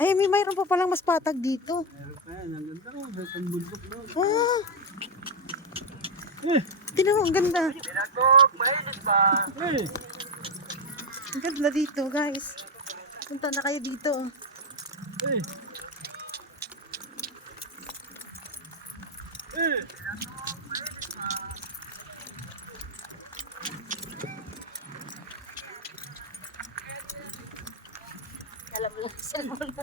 Ay, mayroon pa palang mas patag dito. Meron pa yan. Ang ganda ko. Ba't ang bundok doon? Ah! Tingnan mo, ang ganda. Eh! Ang ganda dito, guys. Punta na kayo dito. Eh! Eh! Alam mo lang, cellphone mo.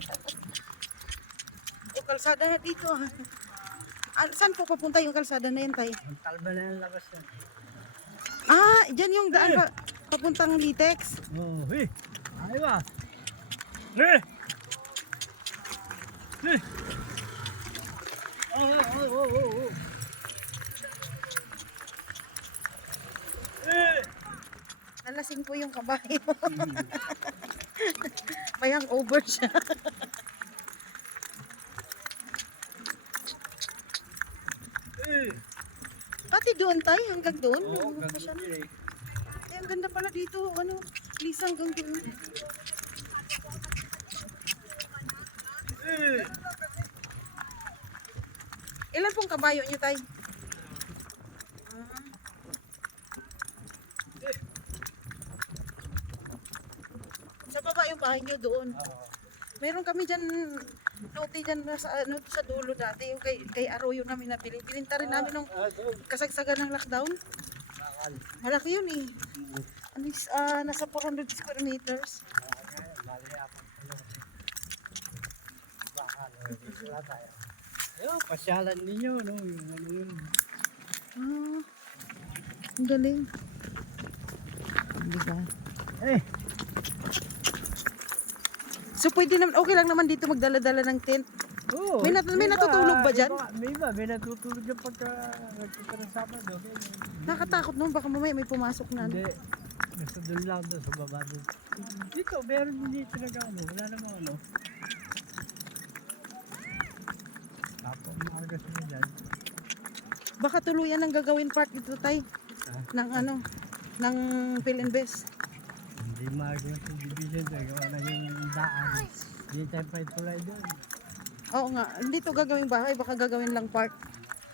Kalsada na dito. Saan po papunta yung kalsada na yan, tay? Ang talba na yung labas yan. Ah, dyan yung daan papuntang Litex. Oh, eh! Ay ba? Eh! Eh! Oh. Eh! Nalasing po yung kabayo. May hangover siya. Eh! Pati doon tayo, hanggang doon. Oo, Hangover pa siya. ganun eh. Eh, ang ganda pala dito. Ano, Lisa hanggang doon. Eh! Ilan pong kabayo niyo, tay? Sa baba yung bahay niyo doon. Meron kami dyan, lote dyan sa, sa dulo dati. Yung kay Arroyo namin nabili. Bininta rin namin nung kasagsagan ng lockdown. Malaki yun eh. Ano, nasa 400 square meters. Pasyalan ninyo, no? Yung ano yun. Ah, ang galing. Diba? Eh! So pwede naman, okay lang naman dito magdala-dala ng tent. Oo. May natutulog ba dyan? May natutulog dyan pagka nagpunta ng Sabado. Nakatakot naman, baka mamaya may pumasok na. Hindi. Gusto doon lang doon sa baba doon. Dito, meron din dito na ano. Wala namang ano. Tapos maagas mo dyan. Baka tuluyan ang gagawin part dito, tay. Ng ano, ng Philinvest. Hindi maagas yung subdivision doon. Gawa na yung daan. Hindi tayo pa itulay doon. Oo nga, dito gagawing bahay, baka gagawin lang park.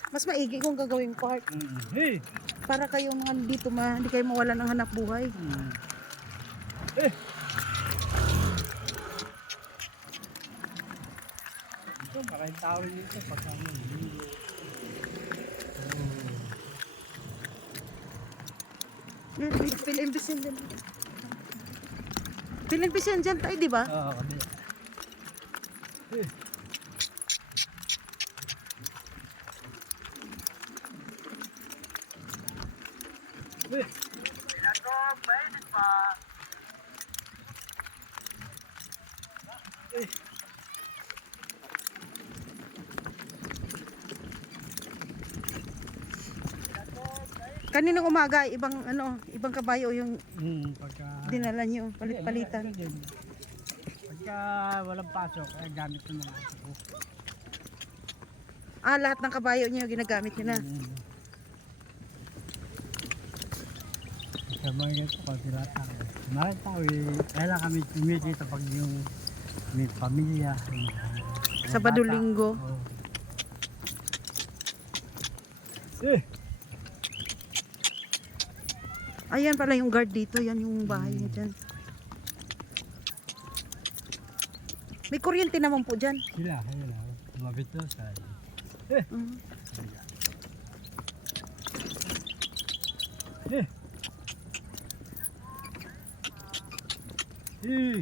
Mas maigi kung gagawing park. Hey! Para kayo mga dito, hindi kayo mawala ng hanap buhay. Eh! Ito, baka yung tao rin dito. Pagka ano. Philinvest yan dyan. Philinvest yan dyan tayo, di ba? Oo, kami. Eh! Eh! Eh! Kaninang umaga, ibang ibang kabayo yung Pagka... dinala niyo, palit-palitan. Pagka walang pasok, ay gamit ng mga aso ko. Ah, lahat ng kabayo niyo ginagamit niyo na. Sa mga ganito, konti lahat tao. Maraming tao eh. Kaya lang kami tumikita pag yung may pamilya. Sabado, Linggo. Oo. Eh! Ayan pala yung guard dito, yan yung bahay niya dyan. May kuryente naman po dyan. Sila, ayun lang. Tumabit doon sa... Eh! Eh! Eh!